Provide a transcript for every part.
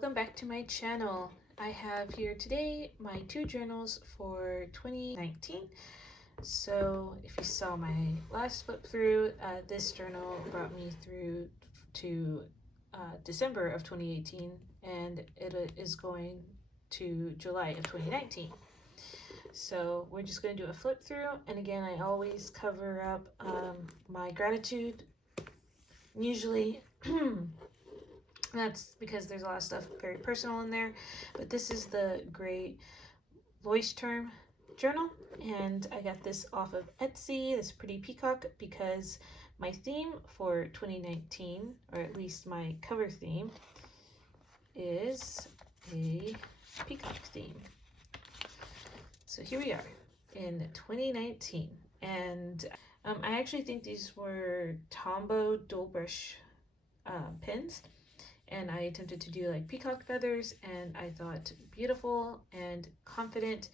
welcome back to my channel. I have here today my 2 journals for 2019. So if you saw my last flip through, this journal brought me through to December of 2018, and it is going to July of 2019. So we're just going to do a flip through, and again, I always cover up my gratitude, usually. That's because there's a lot of stuff very personal in there, but this is the Gray Leuchtturm journal, and I got this off of Etsy, this pretty peacock, because my theme for 2019, or at least my cover theme, is a peacock theme. So here we are in 2019, and I actually think these were Tombow dual brush pens. And I attempted to do like peacock feathers, and I thought beautiful and confident,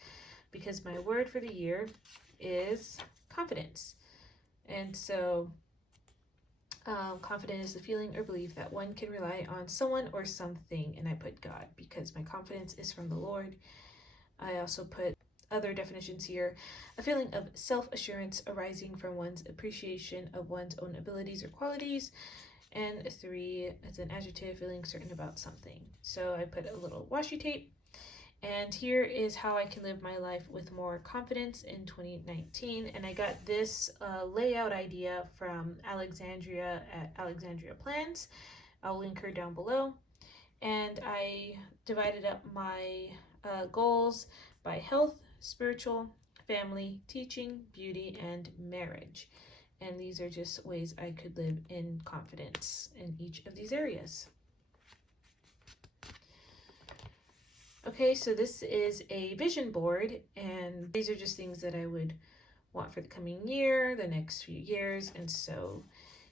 because my word for the year is confidence. And so confident is the feeling or belief that one can rely on someone or something, and I put God because my confidence is from the Lord. I also put other definitions here: a feeling of self-assurance arising from one's appreciation of one's own abilities or qualities. And 3, it's an adjective, feeling certain about something. So I put a little washi tape. And here is how I can live my life with more confidence in 2019. And I got this layout idea from Alexandria at Alexandria Plans. I'll link her down below. And I divided up my goals by health, spiritual, family, teaching, beauty, and marriage. And these are just ways I could live in confidence in each of these areas. Okay, so this is a vision board, and these are just things that I would want for the coming year, the next few years. And so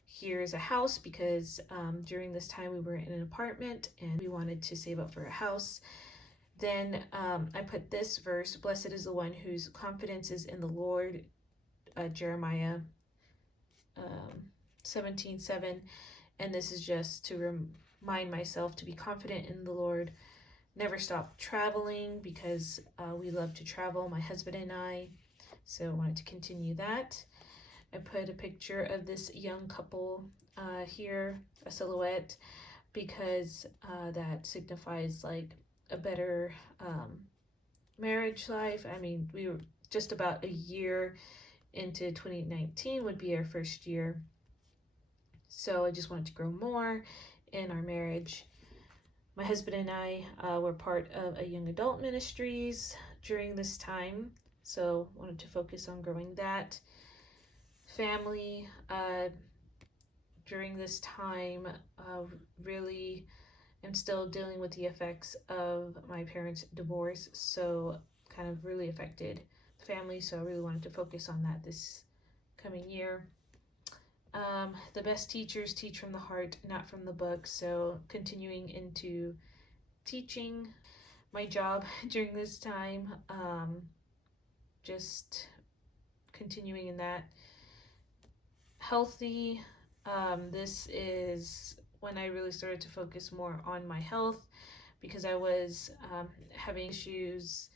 here's a house, because during this time we were in an apartment and we wanted to save up for a house. Then I put this verse: blessed is the one whose confidence is in the Lord, Jeremiah 17:7, and this is just to remind myself to be confident in the Lord, never stop traveling, because we love to travel, my husband and I, so I wanted to continue that. I put a picture of this young couple here, a silhouette, because that signifies like a better marriage life. I mean, we were just about a year into 2019, would be our first year. So I just wanted to grow more in our marriage. My husband and I were part of a young adult ministries during this time, so wanted to focus on growing that. Family, during this time, really am still dealing with the effects of my parents' divorce, so kind of really affected family, so I really wanted to focus on that this coming year. The best teachers teach from the heart, not from the book, so continuing into teaching. My job during this time, just continuing in that. Healthy, this is when I really started to focus more on my health, because I was having issues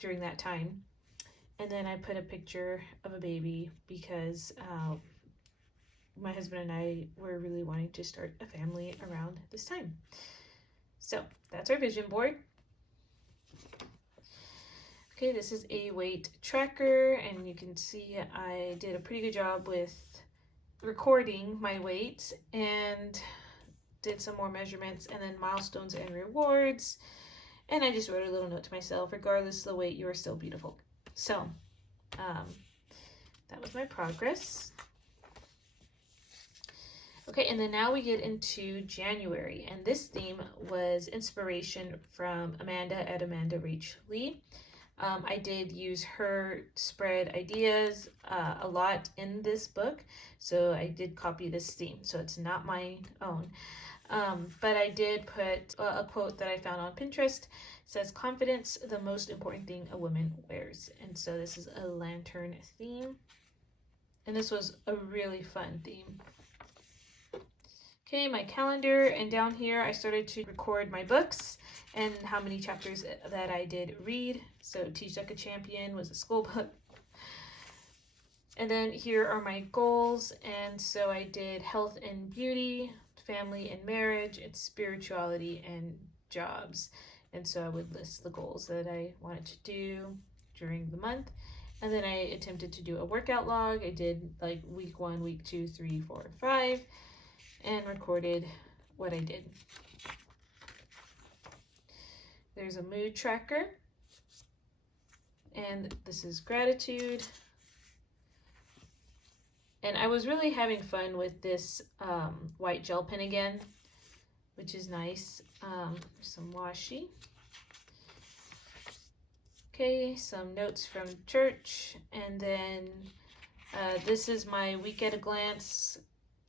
during that time. And then I put a picture of a baby, because my husband and I were really wanting to start a family around this time. So that's our vision board. Okay, this is a weight tracker, and you can see I did a pretty good job with recording my weights and did some more measurements, and then milestones and rewards. And I just wrote a little note to myself: regardless of the weight, you are still beautiful. So that was my progress. Okay, and then now we get into January, and this theme was inspiration from Amanda at Amanda Rach Lee. I did use her spread ideas a lot in this book, so I did copy this theme, so it's not my own. But I did put a quote that I found on Pinterest. It says, confidence, the most important thing a woman wears. And so this is a lantern theme, and this was a really fun theme. Okay, my calendar, and down here I started to record my books and how many chapters that I did read. So Teach Like a Champion was a school book. And then here are my goals, and so I did health and beauty, family and marriage, and spirituality and jobs. And so I would list the goals that I wanted to do during the month. And then I attempted to do a workout log. I did like week 1, week 2, 3, 4, 5, and recorded what I did. There's a mood tracker, and this is gratitude. And I was really having fun with this white gel pen again, which is nice. Some washi. Okay, some notes from church, and then this is my week at a glance,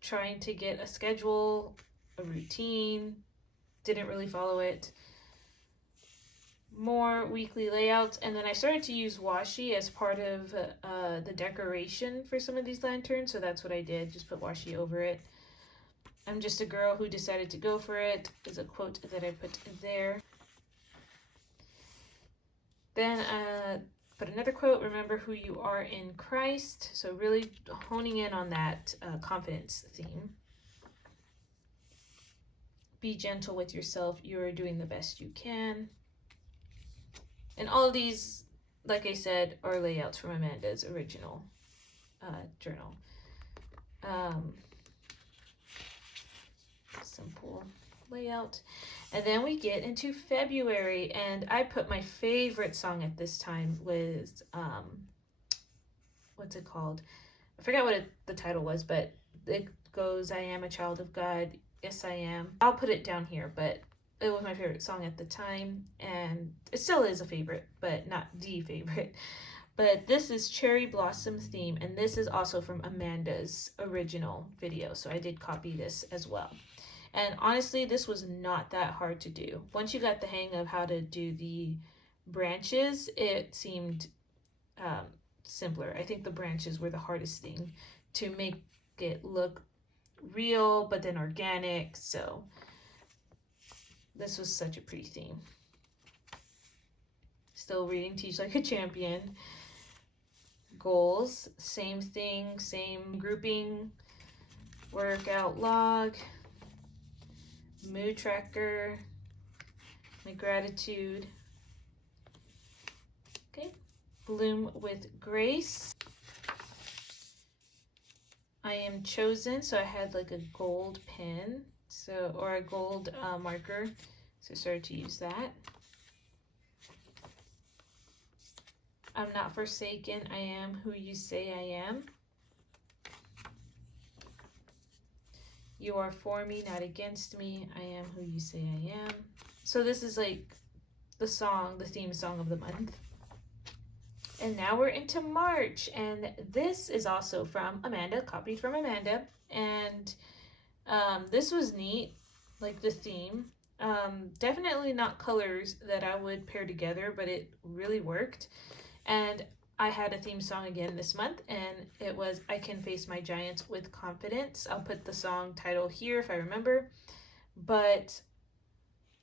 trying to get a schedule, a routine, didn't really follow it. More weekly layouts, and then I started to use washi as part of the decoration for some of these lanterns, so that's what I did, just put washi over it. I'm just a girl who decided to go for it is a quote that I put there. Then put another quote, remember who you are in Christ, so really honing in on that confidence theme. Be gentle with yourself, you are doing the best you can. And all of these, like I said, are layouts from Amanda's original journal. Simple layout. And then we get into February, and I put my favorite song at this time was, what's it called? I forgot what the title was, but it goes, I am a child of God, yes I am. I'll put it down here, but it was my favorite song at the time, and it still is a favorite, but not the favorite. But this is Cherry Blossom Theme, and this is also from Amanda's original video, so I did copy this as well. And honestly, this was not that hard to do. Once you got the hang of how to do the branches, it seemed simpler. I think the branches were the hardest thing to make it look real, but then organic, so this was such a pretty theme. Still reading Teach Like a Champion. Goals, same thing, same grouping. Workout log. Mood tracker. My gratitude. Okay. Bloom with grace. I am chosen, so I had like a gold pen. Or a gold marker, so I started to use that. I'm not forsaken, I am who you say I am. You are for me, not against me, I am who you say I am. So this is like the song, the theme song of the month. And now we're into March, and this is also from Amanda, copied from Amanda, and this was neat, like the theme. Definitely not colors that I would pair together, but it really worked. And I had a theme song again this month, and it was I Can Face My Giants with Confidence. I'll put the song title here if I remember. But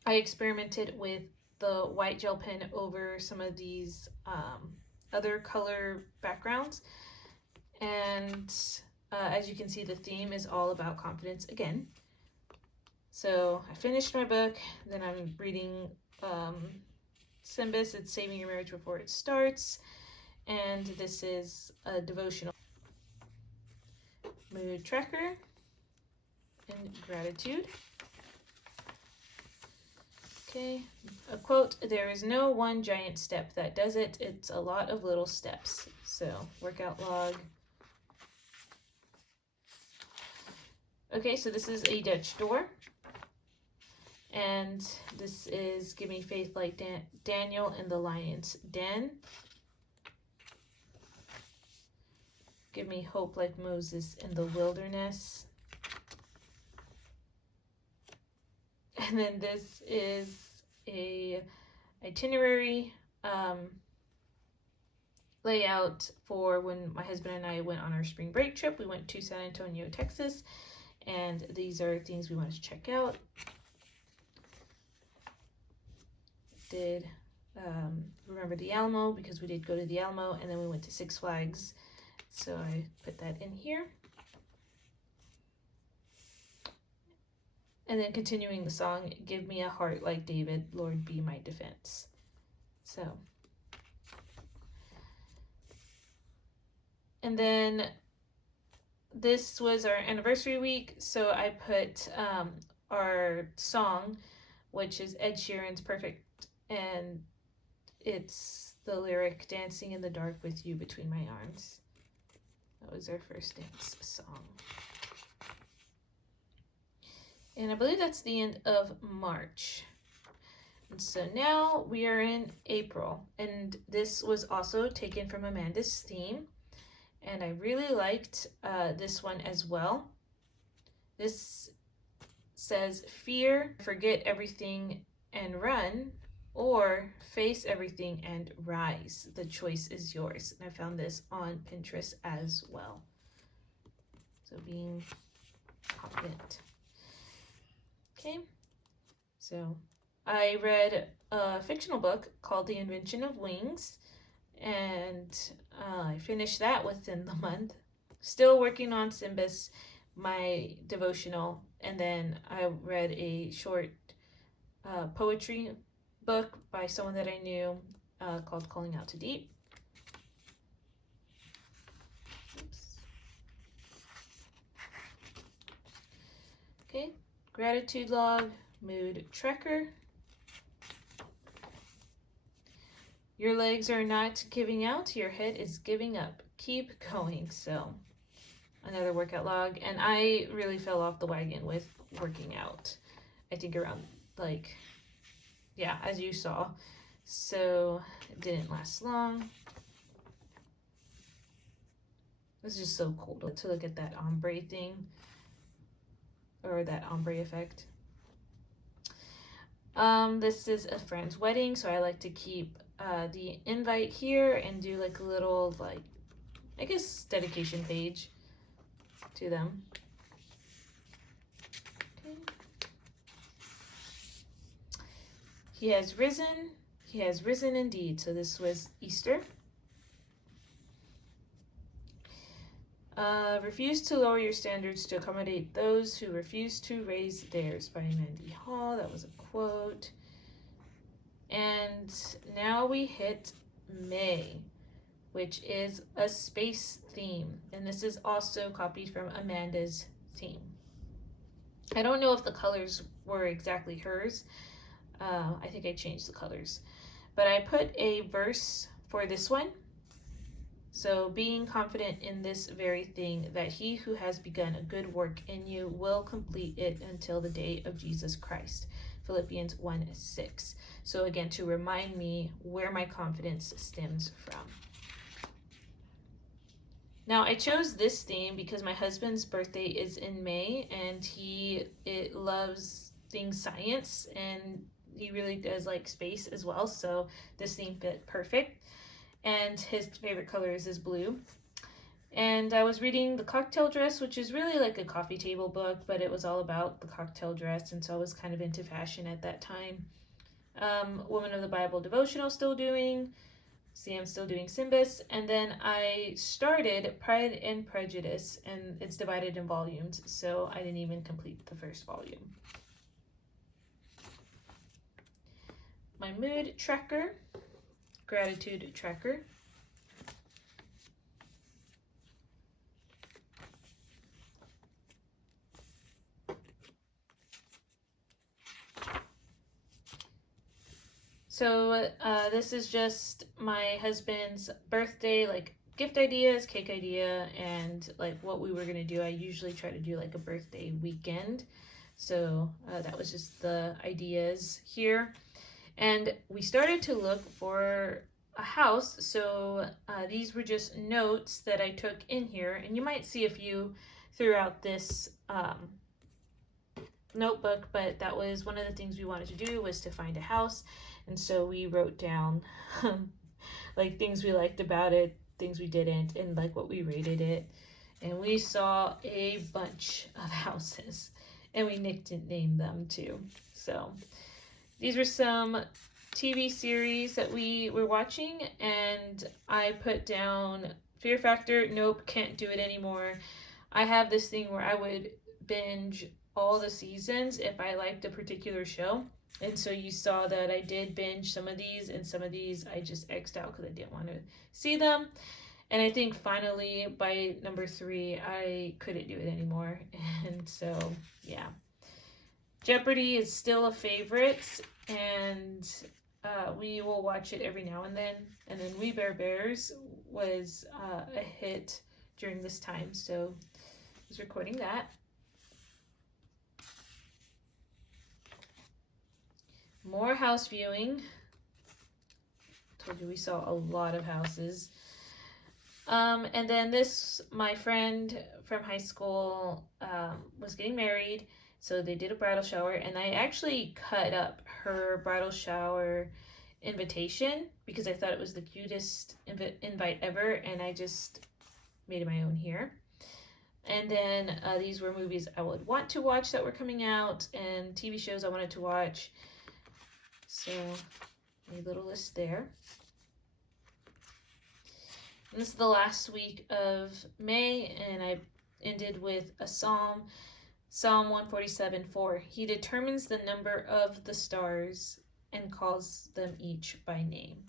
I experimented with the white gel pen over some of these other color backgrounds. And as you can see, the theme is all about confidence again. So I finished my book, then I'm reading Symbis, It's Saving Your Marriage Before It Starts, and this is a devotional. Mood tracker and gratitude. Okay, a quote, there is no one giant step that does it, it's a lot of little steps. So, workout log. Okay, so this is a Dutch door. And this is Give Me Faith Like Daniel in the Lion's Den. Give me hope like Moses in the wilderness. And then this is a itinerary layout for when my husband and I went on our spring break trip. We went to San Antonio, Texas, And these are things we wanted to check out. Did remember the Alamo, because we did go to the Alamo, and then we went to Six Flags. So I put that in here. And then continuing the song, give me a heart like David, Lord, be my defense. So. And then this was our anniversary week, so I put our song, which is Ed Sheeran's Perfect, and it's the lyric, dancing in the dark with you between my arms. That was our first dance song. And I believe that's the end of March. And so now we are in April, and this was also taken from Amanda's theme. And I really liked this one as well. This says, fear, forget everything and run, or face everything and rise. The choice is yours. And I found this on Pinterest as well. So being confident. Okay, so I read a fictional book called The Invention of Wings, and I finished that within the month. Still working on Simbas, my devotional, and then I read a short poetry book by someone that I knew called Calling Out to Deep. Oops. Okay, gratitude log, mood tracker. Your legs are not giving out, your head is giving up. Keep going. So another workout log, and I really fell off the wagon with working out. I think around as you saw. So it didn't last long. It's just so cool to look at that ombre thing, or that ombre effect. This is a friend's wedding, so I like to keep the invite here and do like a little, I guess, dedication page to them. Okay. He has risen indeed. So this was Easter. Refuse to lower your standards to accommodate those who refuse to raise theirs, by Mandy Hall. That was a quote. And now we hit May, which is a space theme. And this is also copied from Amanda's theme. I don't know if the colors were exactly hers. I think I changed the colors. But I put a verse for this one. So, being confident in this very thing, that he who has begun a good work in you will complete it until the day of Jesus Christ. Philippians 1:6. So again, to remind me where my confidence stems from. Now, I chose this theme because my husband's birthday is in May, and he loves things science, and he really does like space as well. So this theme fit perfect. And his favorite color is blue. And I was reading The Cocktail Dress, which is really like a coffee table book, but it was all about the cocktail dress, and so I was kind of into fashion at that time. Woman of the Bible devotional still doing. See, I'm still doing Simbas. And then I started Pride and Prejudice, and it's divided in volumes, so I didn't even complete the first volume. My mood tracker. Gratitude tracker. So this is just my husband's birthday, like gift ideas, cake idea, and like what we were gonna do. I usually try to do like a birthday weekend. So that was just the ideas here. And we started to look for a house, so these were just notes that I took in here, and you might see a few throughout this notebook, but that was one of the things we wanted to do, was to find a house. And so we wrote down like things we liked about it, things we didn't, and like what we rated it. and we saw a bunch of houses, and we nicknamed them too. So these were some TV series that we were watching, and I put down Fear Factor. Nope, can't do it anymore. I have this thing where I would binge all the seasons if I liked a particular show. And so you saw that I did binge some of these, and some of these I just X'd out because I didn't want to see them. And I think finally by number 3, I couldn't do it anymore. And so, yeah. Jeopardy is still a favorite, and we will watch it every now and then. And then We Bare Bears was a hit during this time, so I was recording that. More house viewing. Told you we saw a lot of houses. And then this, my friend from high school was getting married, so they did a bridal shower, and I actually cut up her bridal shower invitation because I thought it was the cutest invite ever, and I just made it my own here. And then these were movies I would want to watch that were coming out, and TV shows I wanted to watch. So, a little list there. And this is the last week of May, and I ended with a psalm, Psalm 147:4. He determines the number of the stars and calls them each by name.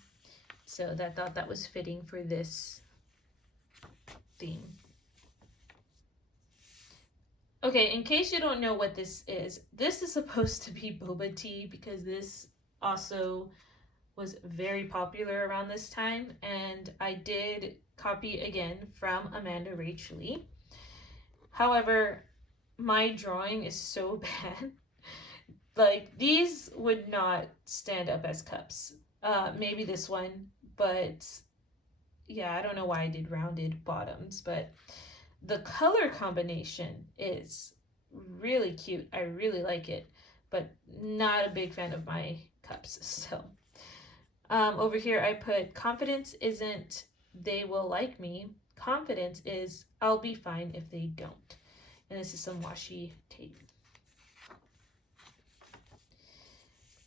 So I thought that was fitting for this theme. Okay, in case you don't know what this is supposed to be boba tea because this also was very popular around this time, and I did copy again from Amanda Rach Lee. However, my drawing is so bad. Like, these would not stand up as cups. Maybe this one, but yeah, I don't know why I did rounded bottoms, but the color combination is really cute. I really like it, but not a big fan of my cups. So over here I put, confidence isn't they will like me. Confidence is I'll be fine if they don't. And this is some washi tape.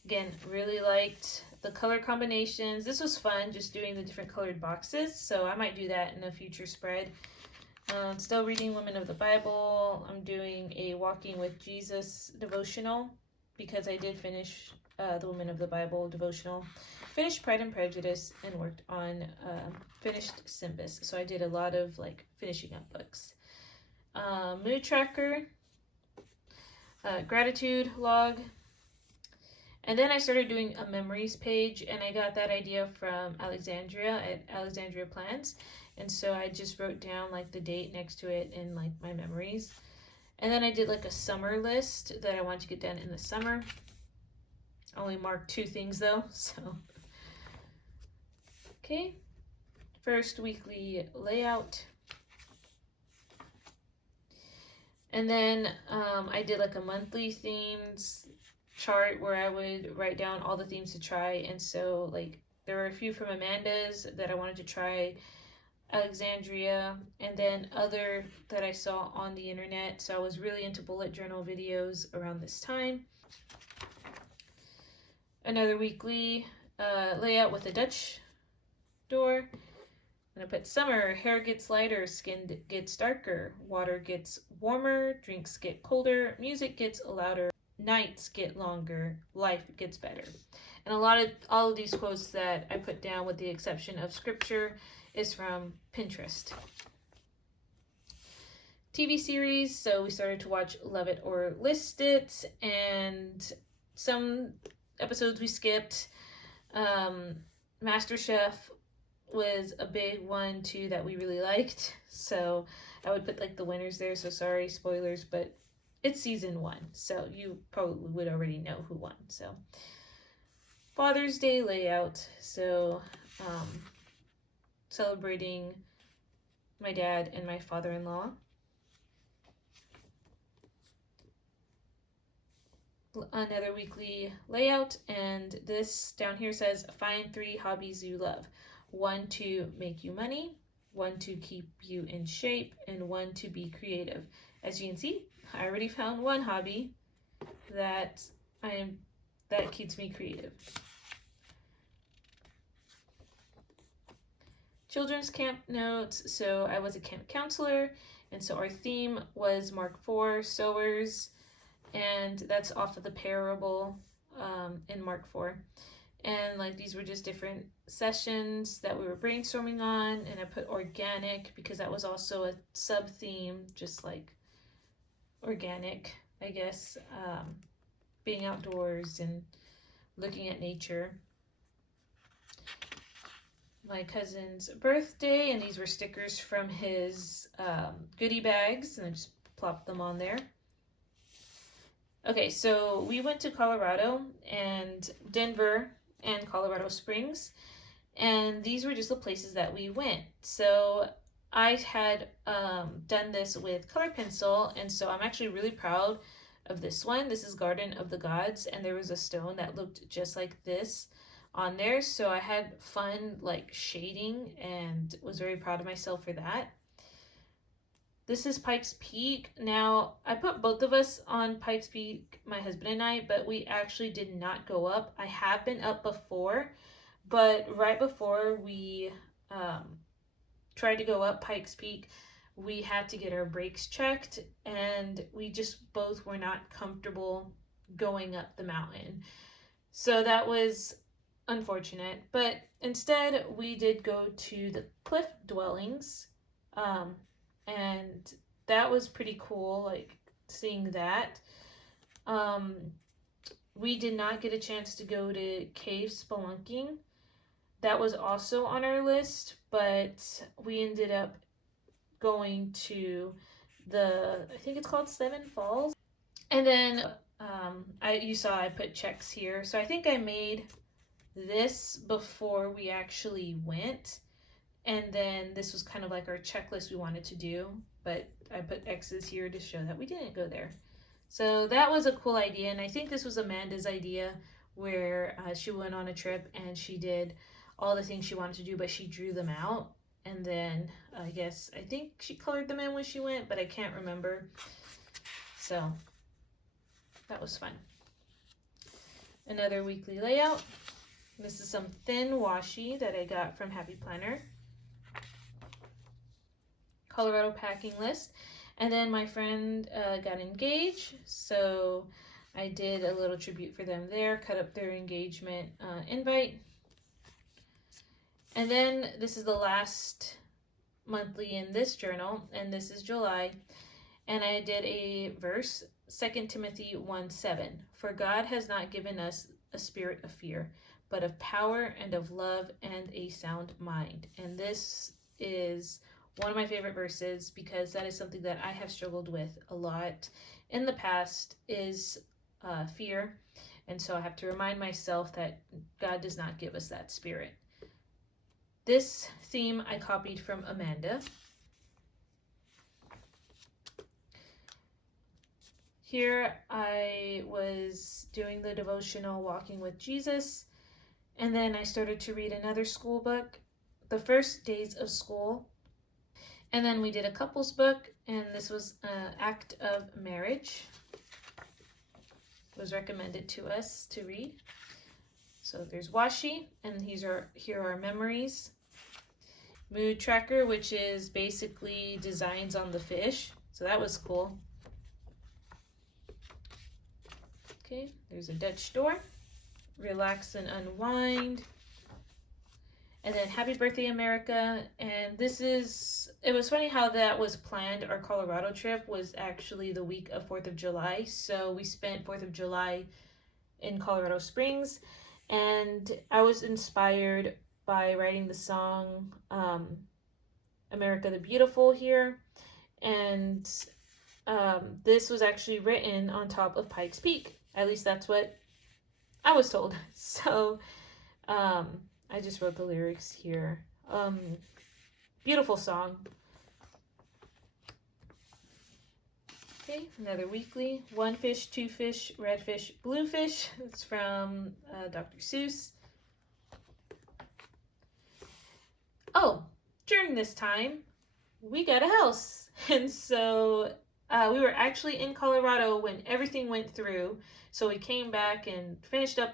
Again, really liked the color combinations. This was fun, just doing the different colored boxes, so I might do that in a future spread. Still reading Women of the Bible. I'm doing a Walking with Jesus devotional because I did finish the Women of the Bible devotional. Finished Pride and Prejudice and worked on finished Simbis. So I did a lot of like finishing up books. Mood tracker, gratitude log. And then I started doing a memories page, and I got that idea from Alexandria at Alexandria Plans. And so I just wrote down like the date next to it and like my memories. And then I did like a summer list that I wanted to get done in the summer. I only marked 2 things though, so. Okay, first weekly layout. And then I did like a monthly themes chart where I would write down all the themes to try. And so like there were a few from Amanda's that I wanted to try, Alexandria, and then other that I saw on the internet. So I was really into bullet journal videos around this time. Another weekly layout with a Dutch door. And I put summer, hair gets lighter, skin gets darker, water gets warmer, drinks get colder, music gets louder, nights get longer, life gets better. And all of these quotes that I put down, with the exception of scripture, is from Pinterest. TV series, so we started to watch Love It or List It, and some episodes we skipped. MasterChef was a big one too that we really liked, so I would put like the winners there, so sorry spoilers, but it's season 1, so you probably would already know who won. So Father's Day layout, so celebrating my dad and my father-in-law. Another weekly layout, and this down here says find 3 hobbies you love. 1 to make you money, one to keep you in shape, and one to be creative. As you can see, I already found one hobby that keeps me creative. Children's camp notes. So I was a camp counselor, and so our theme was Mark 4, sowers, and that's off of the parable in Mark 4. And like these were just different sessions that we were brainstorming on, and I put organic because that was also a sub theme, just like organic, I guess, being outdoors and looking at nature. My cousin's birthday, and these were stickers from his goodie bags, and I just plopped them on there. Okay, so we went to Colorado and Denver and Colorado Springs, and these were just the places that we went. So I had done this with color pencil, and so I'm actually really proud of this one. This is Garden of the Gods, and there was a stone that looked just like this on there, so I had fun like shading and was very proud of myself for that. This is Pikes Peak. Now, I put both of us on Pikes Peak, my husband and I, but we actually did not go up. I have been up before, but right before we tried to go up Pikes Peak, we had to get our brakes checked, and we just both were not comfortable going up the mountain. So that was unfortunate, but instead we did go to the cliff dwellings, and that was pretty cool, like seeing that. We did not get a chance to go to cave spelunking. That was also on our list, but we ended up going to I think it's called Seven Falls. And then you saw I put checks here. So I think I made this before we actually went. And then this was kind of like our checklist we wanted to do, but I put X's here to show that we didn't go there. So that was a cool idea, and I think this was Amanda's idea, where she went on a trip and she did all the things she wanted to do, but she drew them out, and then I think she colored them in when she went, but I can't remember. So that was fun. Another weekly layout. This is some thin washi that I got from Happy Planner. Colorado packing list. And then my friend got engaged, so I did a little tribute for them there, cut up their engagement invite. And then this is the last monthly in this journal, and this is July, and I did a verse, 2 Timothy 1:7. For God has not given us a spirit of fear, but of power and of love and a sound mind. And this is one of my favorite verses because that is something that I have struggled with a lot in the past, is fear. And so I have to remind myself that God does not give us that spirit. This theme I copied from Amanda. Here I was doing the devotional Walking with Jesus, and then I started to read another school book, The First Days of School. And then we did a couples book, and this was Act of Marriage. It was recommended to us to read. So there's washi, and here are memories. Mood tracker, which is basically designs on the fish. So that was cool. Okay, there's a Dutch door. Relax and unwind. And then Happy Birthday America, and it was funny how that was planned. Our Colorado trip was actually the week of 4th of July, so we spent 4th of July in Colorado Springs, and I was inspired by writing the song America the Beautiful here, and this was actually written on top of Pikes Peak. At least that's what I was told. So I just wrote the lyrics here. Beautiful song. Okay, another weekly. One fish, two fish, red fish, blue fish. It's from Dr. Seuss. Oh, during this time, we got a house. And so we were actually in Colorado when everything went through. So we came back and finished up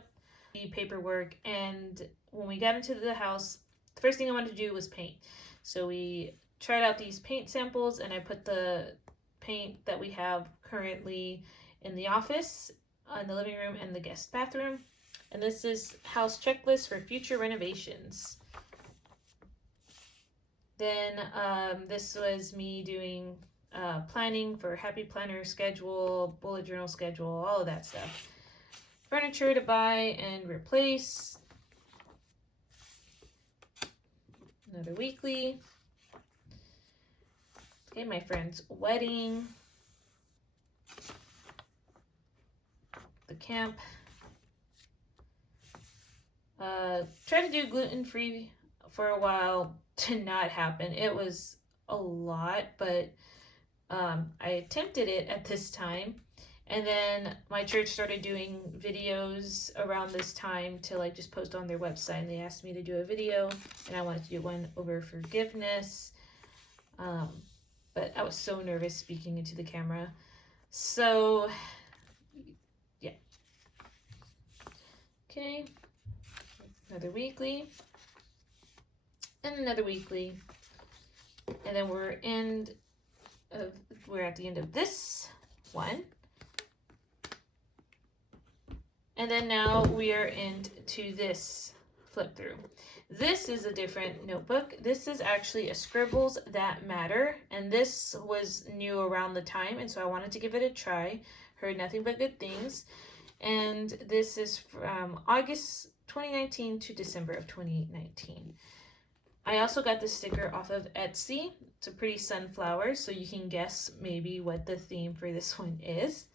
the paperwork. And when we got into the house, the first thing I wanted to do was paint. So we tried out these paint samples, and I put the paint that we have currently in the office, in the living room, and the guest bathroom. And this is house checklist for future renovations. Then this was me doing planning for Happy Planner schedule, bullet journal schedule, all of that stuff. Furniture to buy and replace. Another weekly. Okay, my friend's wedding. The camp. Tried to do gluten-free for a while, did not happen. It was a lot, but I attempted it at this time. And then my church started doing videos around this time to like just post on their website, and they asked me to do a video, and I wanted to do one over forgiveness. But I was so nervous speaking into the camera. So yeah. Okay. Another weekly. And another weekly. And then we're at the end of this one. And then now we are into this flip through. This is a different notebook. This is actually a Scribbles That Matter, and this was new around the time, and so I wanted to give it a try. Heard nothing but good things. And this is from August 2019 to December of 2019. I also got this sticker off of Etsy. It's a pretty sunflower, so you can guess maybe what the theme for this one is.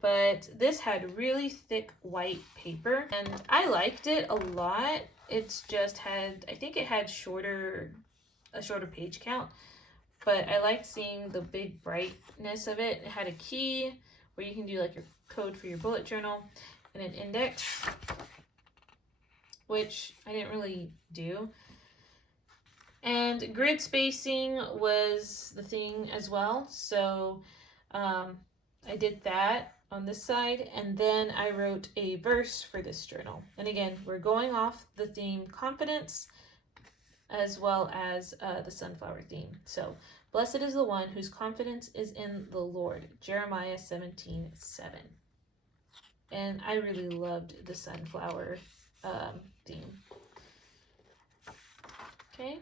But this had really thick white paper, and I liked it a lot. It's just had, I think it had a shorter page count, but I liked seeing the big brightness of it. It had a key where you can do like your code for your bullet journal, and an index, which I didn't really do. And grid spacing was the thing as well, so I did that on this side, and then I wrote a verse for this journal. And again, we're going off the theme confidence as well as the sunflower theme. So, blessed is the one whose confidence is in the Lord, Jeremiah 17:7. And I really loved the sunflower theme. Okay.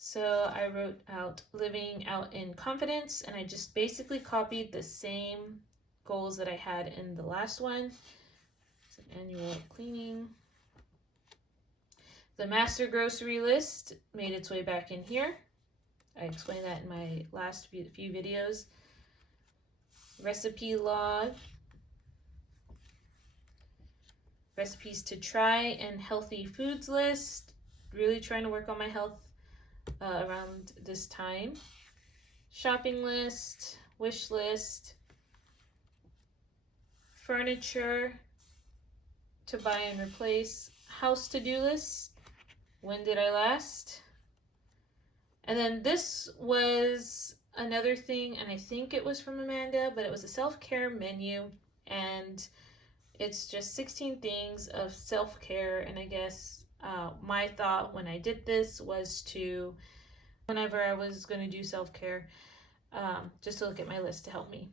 So I wrote out living out in confidence, and I just basically copied the same goals that I had in the last one. It's an annual cleaning. The master grocery list made its way back in here. I explained that in my last few videos. Recipe log. Recipes to try and healthy foods list. Really trying to work on my health around this time. Shopping list, wish list, furniture to buy and replace, house to-do list, when did I last? And then this was another thing, and I think it was from Amanda, but it was a self-care menu, and it's just 16 things of self-care. And I guess my thought when I did this was to, whenever I was going to do self-care, just to look at my list to help me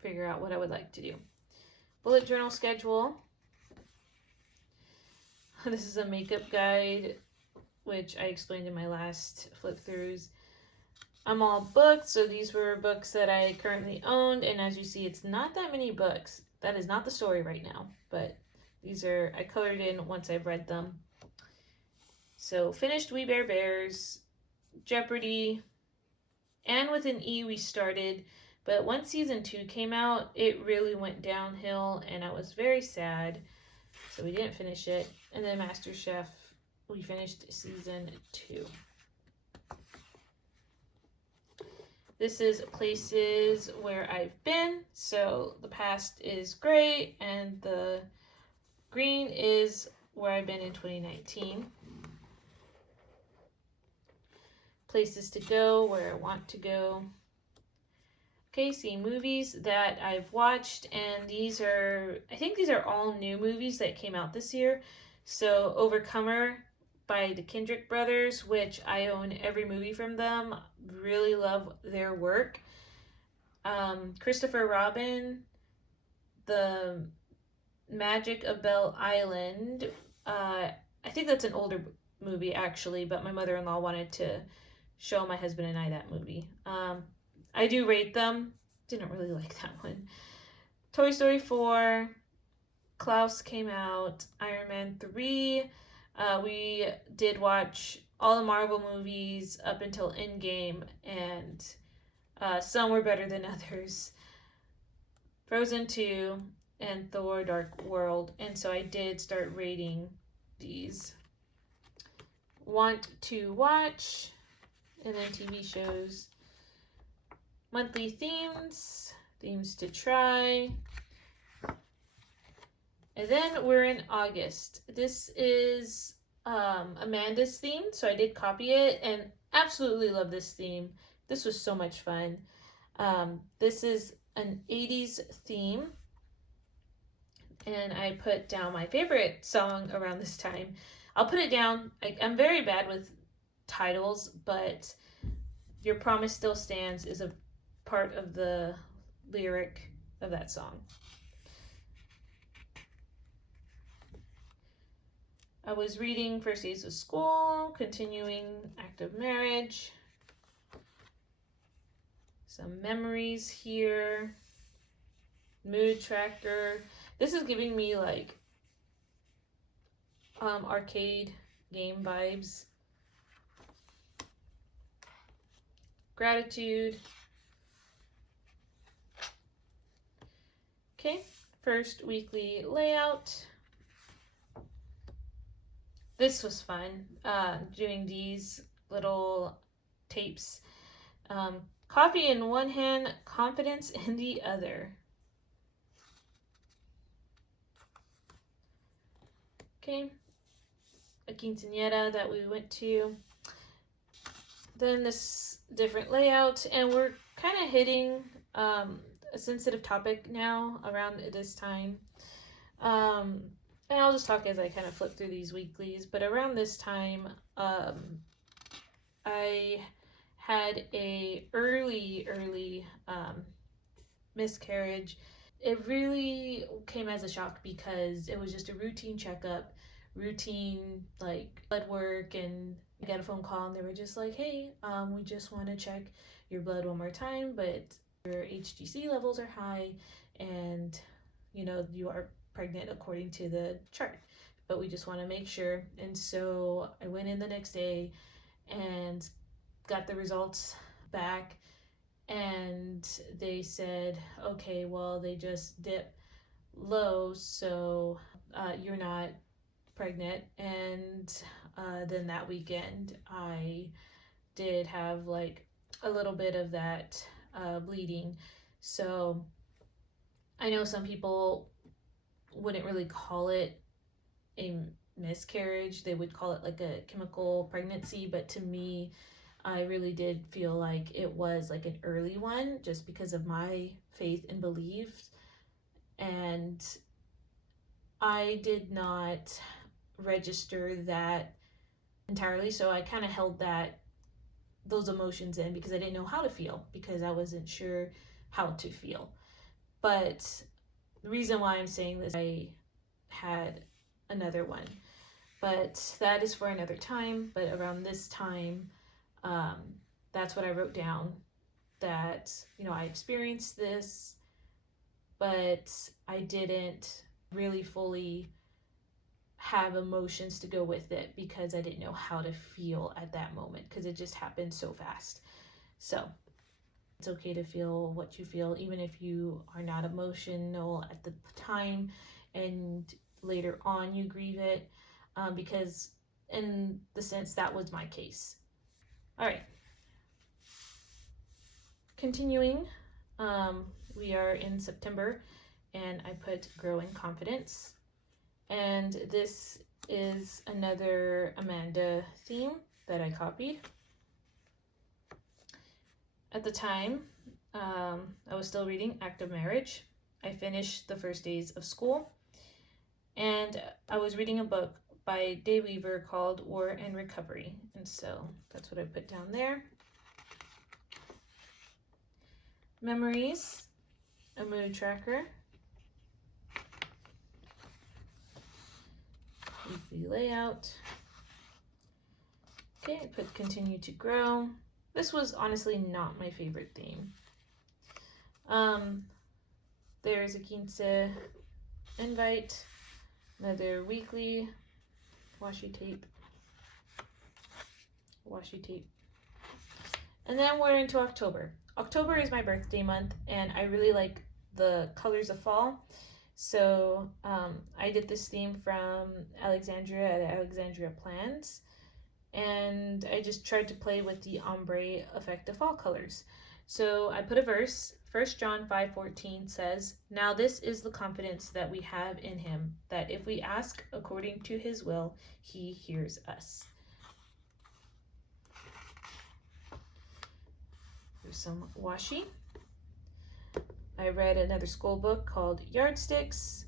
figure out what I would like to do. Bullet journal schedule. This is a makeup guide, which I explained in my last flip throughs. I'm all booked, so these were books that I currently owned, and as you see, it's not that many books. That is not the story right now, but these are, I colored in once I've read them. So finished We Bare Bears, Jeopardy, and with an E we started, but once season 2 came out, it really went downhill, and I was very sad, so we didn't finish it. And then MasterChef, we finished season 2. This is places where I've been. So the past is gray, and the green is where I've been in 2019. places to go where I want to go. Okay, see movies that I've watched, and I think these are all new movies that came out this year. So Overcomer by the Kendrick brothers, which I own every movie from them. Really love their work. Christopher Robin, The Magic of Belle Island. I think that's an older movie actually, but my mother-in-law wanted to show my husband and I that movie. I do rate them. Didn't really like that one. Toy Story 4. Klaus came out. Iron Man 3. We did watch all the Marvel movies up until Endgame, and some were better than others. Frozen 2 and Thor Dark World. And so I did start rating these. Want to watch, and then TV shows. Monthly themes to try. And then we're in August. This is Amanda's theme, so I did copy it and absolutely love this theme. This was so much fun. This is an 80s theme, and I put down my favorite song around this time. I'll put it down. I'm very bad with titles, but Your Promise Still Stands is a part of the lyric of that song. I was reading First Days of School, Continuing Active Marriage. Some memories here. Mood tracker. This is giving me like arcade game vibes. Gratitude. Okay, first weekly layout. This was fun, doing these little tapes. Coffee in one hand, confidence in the other. Okay, a quinceañera that we went to. Then this different layout, and we're kind of hitting a sensitive topic now around this time. And I'll just talk as I kind of flip through these weeklies, but around this time, I had a early miscarriage. It really came as a shock because it was just a routine checkup, routine like blood work, and I got a phone call and they were just like, hey, we just want to check your blood one more time, but your HGC levels are high and you are pregnant according to the chart, but we just want to make sure. And so I went in the next day and got the results back, and they said, okay, well, they just dip low, so you're not pregnant. And then that weekend I did have like a little bit of that bleeding. So I know some people wouldn't really call it a miscarriage, they would call it like a chemical pregnancy, but to me, I really did feel like it was like an early one just because of my faith and beliefs. And I did not register that entirely, so I kind of held those emotions in because I didn't know how to feel, because I wasn't sure how to feel. But the reason why I'm saying this, I had another one, but that is for another time. But around this time, that's what I wrote down, that I experienced this, but I didn't really fully have emotions to go with it because I didn't know how to feel at that moment because it just happened so fast. So it's okay to feel what you feel, even if you are not emotional at the time and later on you grieve it, because in the sense that was my case. All right. Continuing, we are in September, and I put growing confidence. And this is another Amanda theme that I copied. At the time, I was still reading Act of Marriage. I finished the first days of school, and I was reading a book by Dave Weaver called War and Recovery, and so that's what I put down there. Memories, a mood tracker, weekly layout. Okay, I put continue to grow. This was honestly not my favorite theme. There's a Quince invite, another weekly washi tape, and then we're into October. October is my birthday month, and I really like the colors of fall. So I did this theme from Alexandria at Alexandria Plans, and I just tried to play with the ombre effect of fall colors. So I put a verse. 1 John 5:14 says, "Now this is the confidence that we have in him, that if we ask according to his will, he hears us." There's some washi. I read another school book called Yardsticks.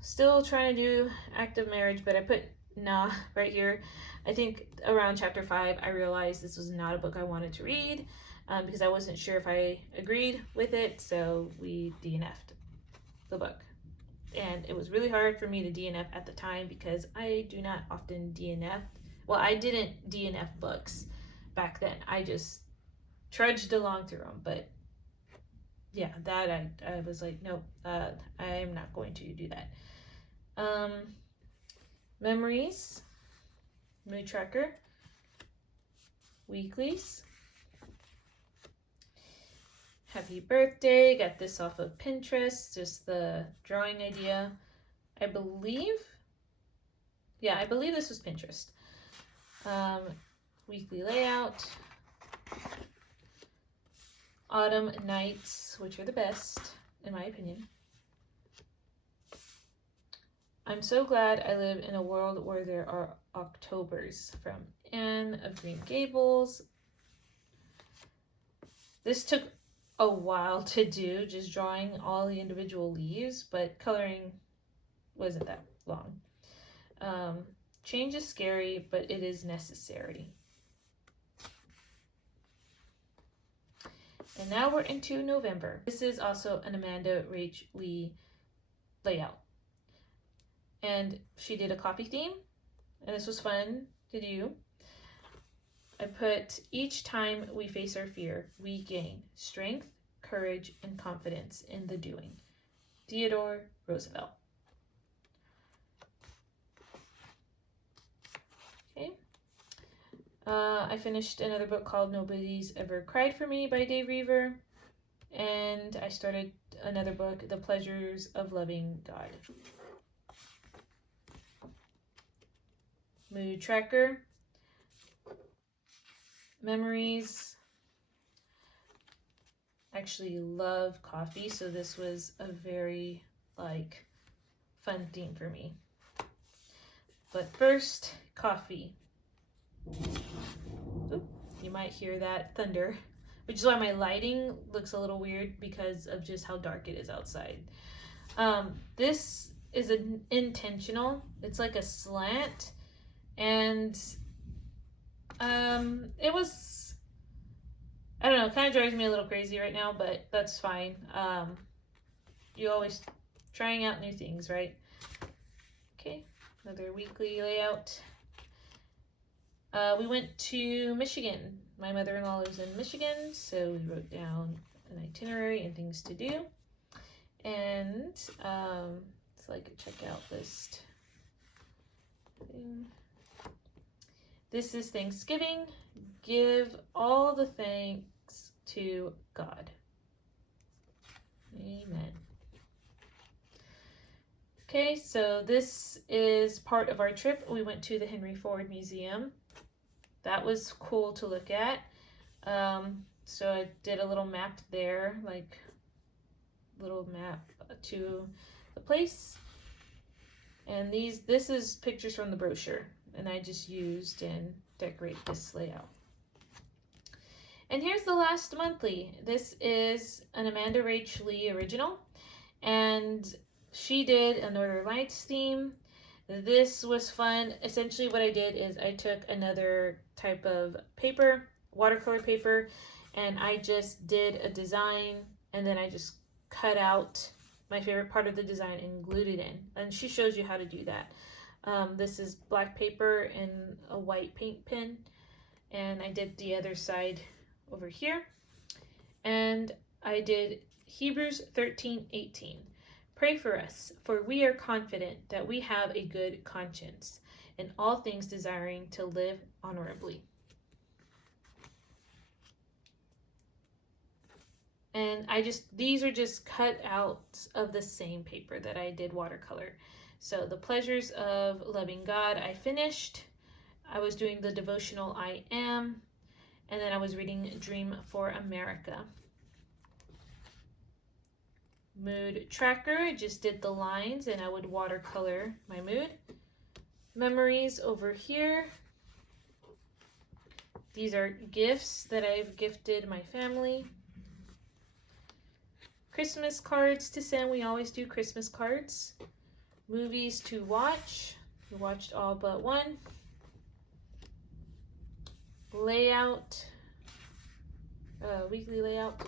Still trying to do Act of Marriage, but I put nah right here. I think around chapter 5, I realized this was not a book I wanted to read because I wasn't sure if I agreed with it, so we DNF'd the book. And it was really hard for me to DNF at the time because I do not often DNF. Well, I didn't DNF books back then. I just trudged along through them, but yeah, that I was like, nope, I'm not going to do that. Memories, mood tracker, weeklies, happy birthday, got this off of Pinterest, just the drawing idea. I believe this was Pinterest. Weekly layout, autumn nights, which are the best, in my opinion. I'm so glad I live in a world where there are Octobers, from Anne of Green Gables. This took a while to do, just drawing all the individual leaves, but coloring wasn't that long. Change is scary, but it is necessary. And now we're into November. This is also an Amanda Rach Lee layout. And she did a coffee theme, and this was fun to do. I put, each time we face our fear, we gain strength, courage, and confidence in the doing. Theodore Roosevelt. Okay. I finished another book called Nobody's Ever Cried for Me by Dave Weaver. And I started another book, The Pleasures of Loving God. Mood tracker. Memories. Actually love coffee, so this was a very fun theme for me. But first, coffee. Oop, you might hear that thunder, which is why my lighting looks a little weird because of just how dark it is outside. This is intentional. It's like a slant, and it was, I don't know, it kind of drives me a little crazy right now, but that's fine. You always trying out new things, right? Okay, another weekly layout. We went to Michigan. My mother-in-law lives in Michigan, so we wrote down an itinerary and things to do. And it's like a checkout list thing. This is Thanksgiving. Give all the thanks to God. Amen. Okay, so this is part of our trip. We went to the Henry Ford Museum. That was cool to look at. So I did a little map there, like little map to the place. And this is pictures from the brochure, and I just used and decorate this layout. And here's the last monthly. This is an Amanda Rach Lee original, and she did a Northern Lights theme. This was fun. Essentially what I did is I took another type of paper, watercolor paper, and I just did a design, and then I just cut out my favorite part of the design and glued it in. And she shows you how to do that. This is black paper and a white paint pen, and I did the other side over here. And I did Hebrews 13:18. Pray for us, for we are confident that we have a good conscience, in all things desiring to live honorably. And these are just cut out of the same paper that I did watercolor. So the pleasures of loving God, I finished. I was doing the devotional I Am, and then I was reading Dream for America. Mood tracker, I just did the lines and I would watercolor my mood. Memories over here. These are gifts that I've gifted my family. Christmas cards to send, we always do Christmas cards. Movies to watch, we watched all but one. Layout, weekly layout.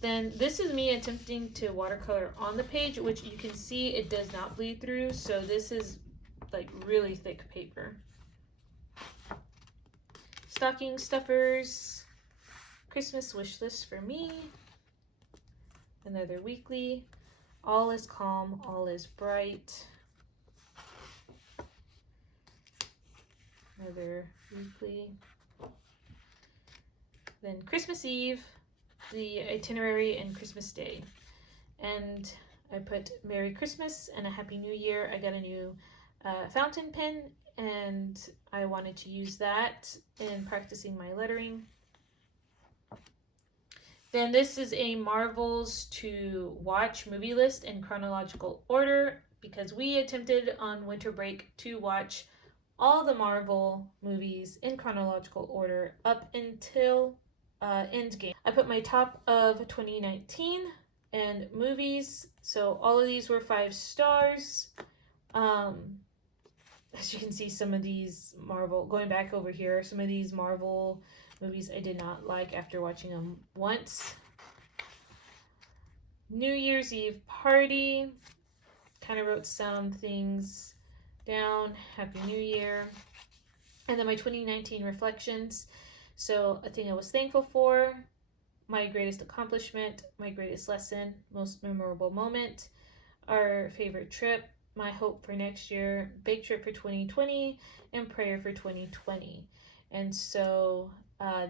Then this is me attempting to watercolor on the page, which you can see it does not bleed through. So this is like really thick paper. Stocking stuffers, Christmas wish list for me. Another weekly, all is calm, all is bright. Another weekly. Then Christmas Eve, the itinerary, and Christmas Day. And I put Merry Christmas and a Happy New Year. I got a new fountain pen, and I wanted to use that in practicing my lettering. Then this is a Marvels to watch movie list in chronological order, because we attempted on winter break to watch all the Marvel movies in chronological order up until Endgame. I put my top of 2019 and movies, so all of these were 5 stars. As you can see, some of these Marvel, going back over here, some of these Marvel movies I did not like after watching them once. New Year's Eve party, kind of wrote some things down. Happy New Year. And then my 2019 reflections. So a thing I was thankful for, my greatest accomplishment, my greatest lesson, most memorable moment, our favorite trip, my hope for next year, big trip for 2020, and prayer for 2020. And so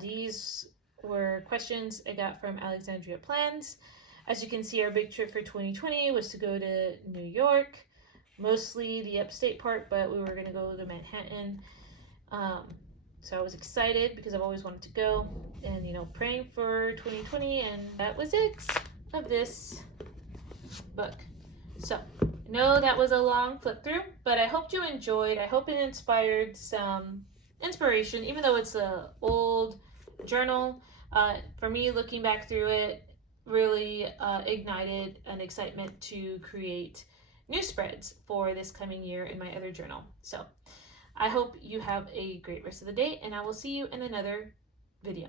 these were questions I got from Alexandria Plans. As you can see, our big trip for 2020 was to go to New York, mostly the upstate part, but we were going to go to Manhattan. So I was excited because I've always wanted to go, and praying for 2020, and that was it of this book. So I know that was a long flip through, but I hope you enjoyed. I hope it inspired some inspiration, even though it's an old journal. For me, looking back through it really ignited an excitement to create new spreads for this coming year in my other journal. So I hope you have a great rest of the day, and I will see you in another video.